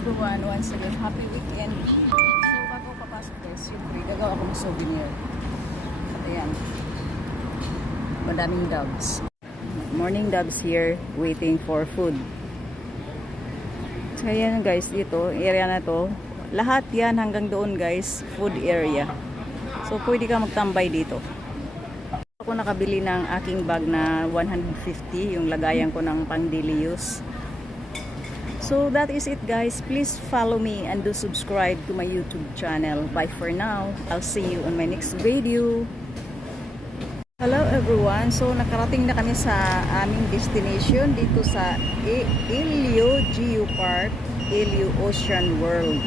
everyone, once again, happy weekend. So, bago papasok guys, siyempre, gagawa ako ng souvenir. At ayan, madaming doves. Morning doves here, waiting for food. So, ayan guys, dito, area na to, lahat yan hanggang doon guys, food area. So, pwede ka magtambay dito. Ako nakabili ng aking bag na 150, yung lagayan ko ng pang daily use. So that is it guys. Please follow me and do subscribe to my YouTube channel. Bye for now. I'll see you on my next video. Hello everyone. So nakarating na kami sa aming destination dito sa Elio Geopark, Elio Ocean World.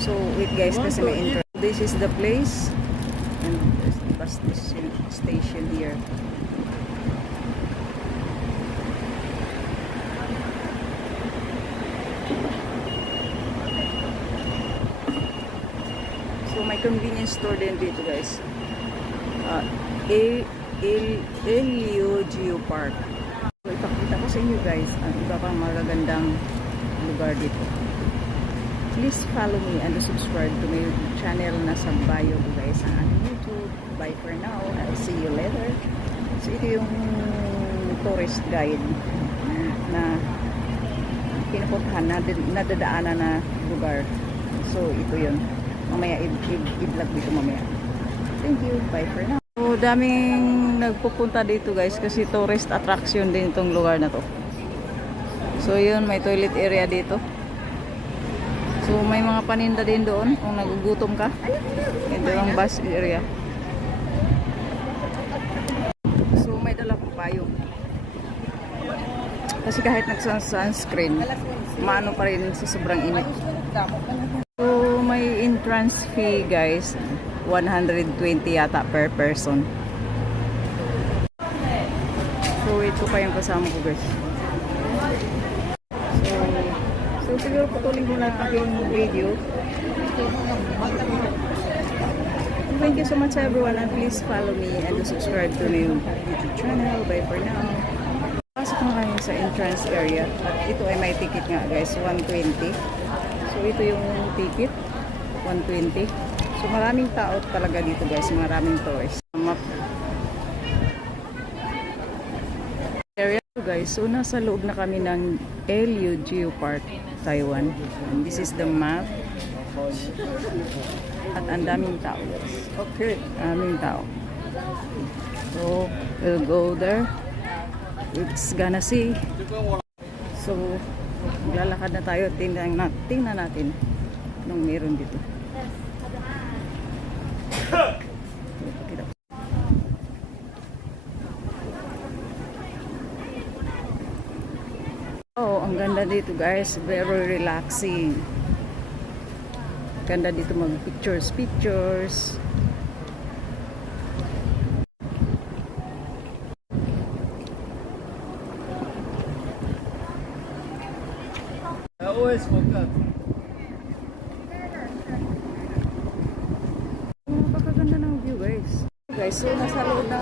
So wait guys, kasi may intro. This is the place and there's the bus station here. So may convenience store din dito guys. Elio Geopark. So ipakita ko sa inyo guys ang iba pang magagandang lugar dito. Please follow me and subscribe to my YouTube channel. Nasa bio ko guys ang aking YouTube. Bye for now. I'll see you later. So ito yung tourist guide na pinupuntahan na nadadaanan na lugar. So ito yun. Mamaya i-vlog dito mamaya. Thank you. Bye for now. So, daming nagpupunta dito guys kasi tourist attraction din itong lugar na to. So yun, may toilet area dito. So may mga paninda din doon kung nagugutom ka. Ito yung bus area. So may dala kong payong. Kasi kahit nagsunscreen, maano pa rin sa sobrang init. So, may entrance fee guys, 120 yata per person. So, ito pa yung kasama ko guys. So siguro patuloy ko na ang aking video. Thank you so much everyone and please follow me and subscribe to my YouTube channel. Bye for now. Pasok na kayo sa entrance area. At ito ay may ticket nga guys, 120. So ito yung ticket, 120. So maraming tao talaga dito guys, maraming tourists. Area guys, so nasa loob na kami ng Elio Geopark, Taiwan. And this is the map. At ang daming tao guys. Okay, daming tao. So we'll go there. It's gonna see. So maglalakad na tayo, tingnan natin anong meron dito. Oh, ang ganda dito guys, very relaxing. Ganda dito mag pictures. I always forgot. Napakaganda ng view guys. Guys, so nasa loob na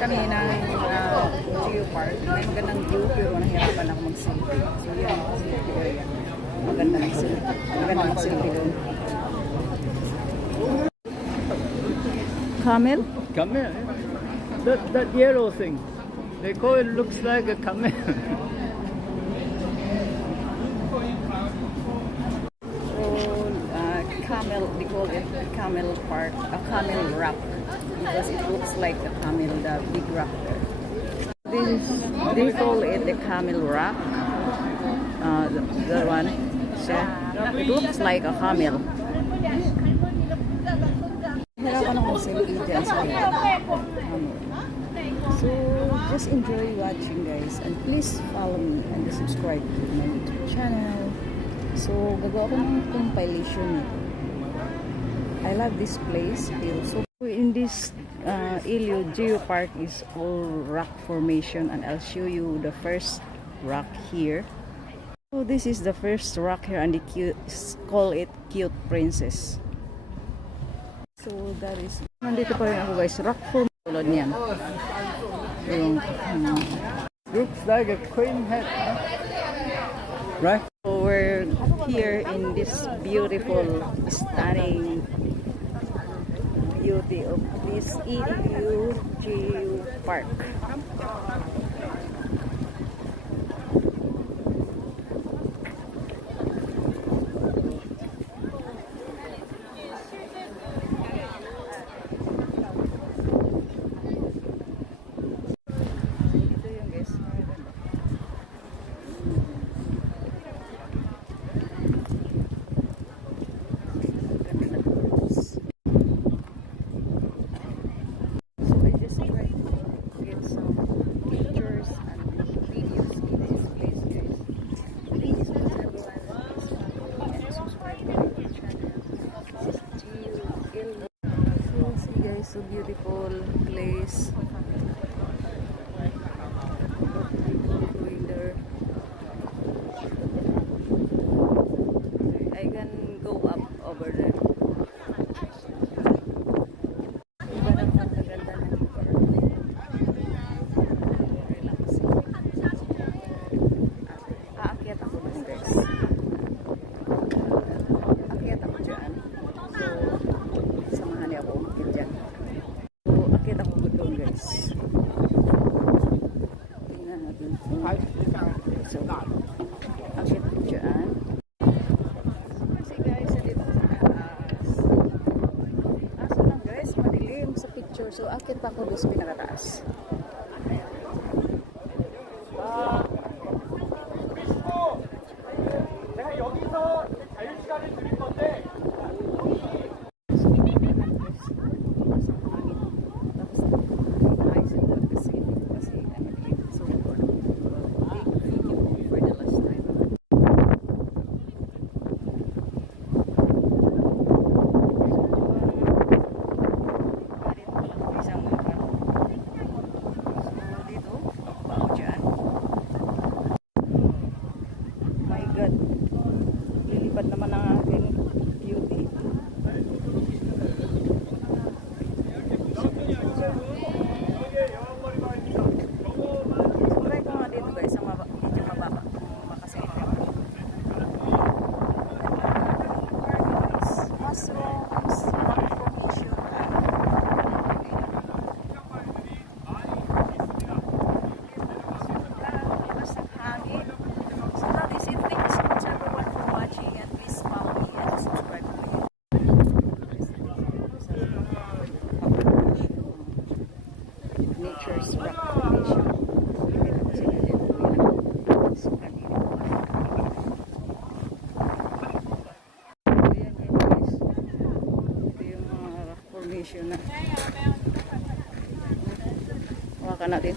kami ng Geopark. May magandang view pero nahirapan ako mag-selfie. So yan, selfie area. Maganda mag-selfie doon. Camel? Camel. That yellow thing. They call it looks like a camel. Camel, they call it camel park, a camel rock because it looks like a camel, the big rock there. They call it the camel rock, the one, so it looks like a camel. Hirapan akong selfie dyan sa So just enjoy watching guys and please follow me and subscribe to my YouTube channel. So gagawa ko ng compilation nito. I love this place. So in this Elio Geopark is all rock formation and I'll show you the first rock here. So this is the first rock here and they call it Cute Princess. So that is, nandito pa rin ako guys, rock formation tulad niyan. Yung, Looks like a queen head, huh? Right? so we're here in this beautiful, stunning beauty of this EDUGU Park. Ito yung guys. So I just tried to get some pictures and videos in this place, guys. Please, everyone, and subscribe to my channel. This is GUL. So see guys, so beautiful place. Going there. I can go up over there. Iba naman ang kaganda ng lugar. Relaxing. Aakyat ako dun guys. Aakyat ako dyan. So, samahan niyo ako umakyat dyan. So, aakyat ako dun guys. Tingnan natin. So, aakyat ako dyan. See guys, dito sa taas. Aso lang guys, madilim sa picture. So, akit pa ako doon sa pinakataas. 내가 여기서 자유 시간을 드릴 건데 So, tingnan natin guys. Pasang hangin. Tapos, ayos yung good kasi ano dito. So, big video for the last time. Parin ko lang isang lugar. So, dito, pa ako dyan. My God. Lilipad naman ang aking beauty. Sumbay ko nga dito guys, ang medyo mababa. Makasalit ka. Mushrooms, formation. Labas ng hangin. So that is it. Thank you so much everyone for watching, and please follow me and subscribe to me. Nature's rock formation. Ito kasi dito nila. So, kanina. Ayan yun guys. Ito yung mga rock formation na. Hawakan natin.